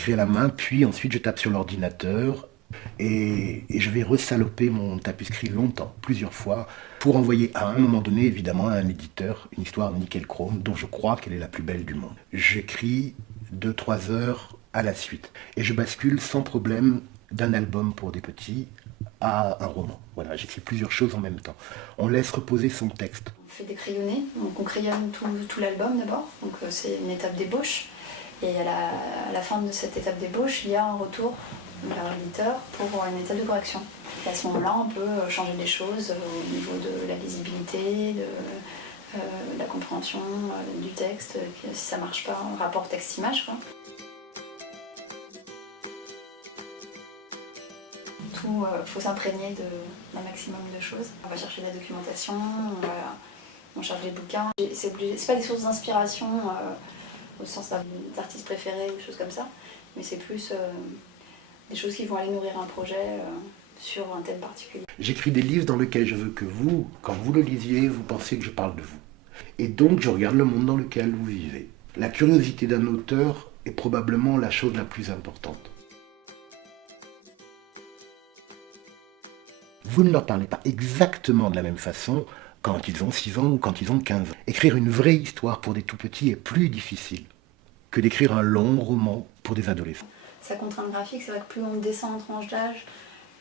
j'écris à la main, puis ensuite je tape sur l'ordinateur et je vais resaloper mon tapuscrit longtemps, plusieurs fois, pour envoyer à un moment donné, évidemment, à un éditeur une histoire nickel chrome dont je crois qu'elle est la plus belle du monde. J'écris 2-3 heures à la suite et je bascule sans problème d'un album pour des petits à un roman. Voilà, j'écris plusieurs choses en même temps. On laisse reposer son texte. On fait des crayonnés, donc on crayonne tout l'album d'abord, donc c'est une étape d'ébauche. Et à la fin de cette étape d'ébauche, il y a un retour vers l'éditeur pour une étape de correction. Et à ce moment-là, on peut changer des choses au niveau de la lisibilité, de la compréhension du texte, si ça ne marche pas, rapport texte-image, quoi. Tout, faut s'imprégner d'un maximum de choses. On va chercher de la documentation, on cherche des bouquins. C'est pas des sources d'inspiration au sens d'artistes préférés ou des choses comme ça, mais c'est plus des choses qui vont aller nourrir un projet sur un thème particulier. J'écris des livres dans lesquels je veux que vous, quand vous le lisiez, vous pensiez que je parle de vous. Et donc je regarde le monde dans lequel vous vivez. La curiosité d'un auteur est probablement la chose la plus importante. Vous ne leur parlez pas exactement de la même façon quand ils ont 6 ans ou quand ils ont 15 ans. Écrire une vraie histoire pour des tout-petits est plus difficile que d'écrire un long roman pour des adolescents. Sa contrainte graphique, c'est vrai que plus on descend en tranche d'âge,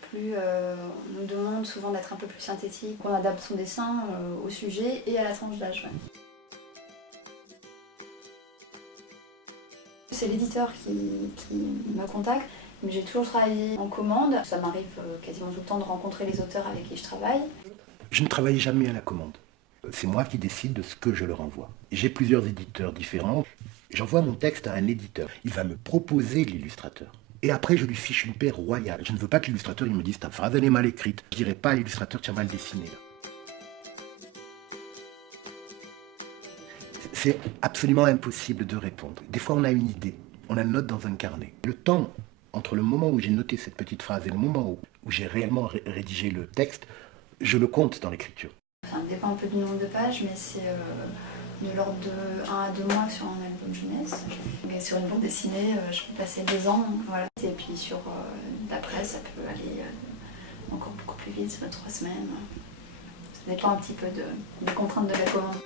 plus on nous demande souvent d'être un peu plus synthétique. On adapte son dessin au sujet et à la tranche d'âge. Ouais. C'est l'éditeur qui me contacte. Mais j'ai toujours travaillé en commande. Ça m'arrive quasiment tout le temps de rencontrer les auteurs avec qui je travaille. Je ne travaille jamais à la commande. C'est moi qui décide de ce que je leur envoie. J'ai plusieurs éditeurs différents. J'envoie mon texte à un éditeur. Il va me proposer l'illustrateur. Et après, je lui fiche une paix royale. Je ne veux pas que l'illustrateur il me dise « ta phrase elle est mal écrite ». Je ne dirai pas à l'illustrateur « tiens, va le dessiner là ». C'est absolument impossible de répondre. Des fois, on a une idée. On la note dans un carnet. Le temps entre le moment où j'ai noté cette petite phrase et le moment où j'ai réellement rédigé le texte, je le compte dans l'écriture. Ça dépend un peu du nombre de pages, mais c'est de l'ordre de 1 à 2 mois sur un album jeunesse. Mais sur une bande dessinée, je peux passer 2 ans. Voilà. Et puis sur d'après, ça peut aller encore beaucoup plus vite, 3 semaines. Ça dépend un petit peu des contraintes de la commande.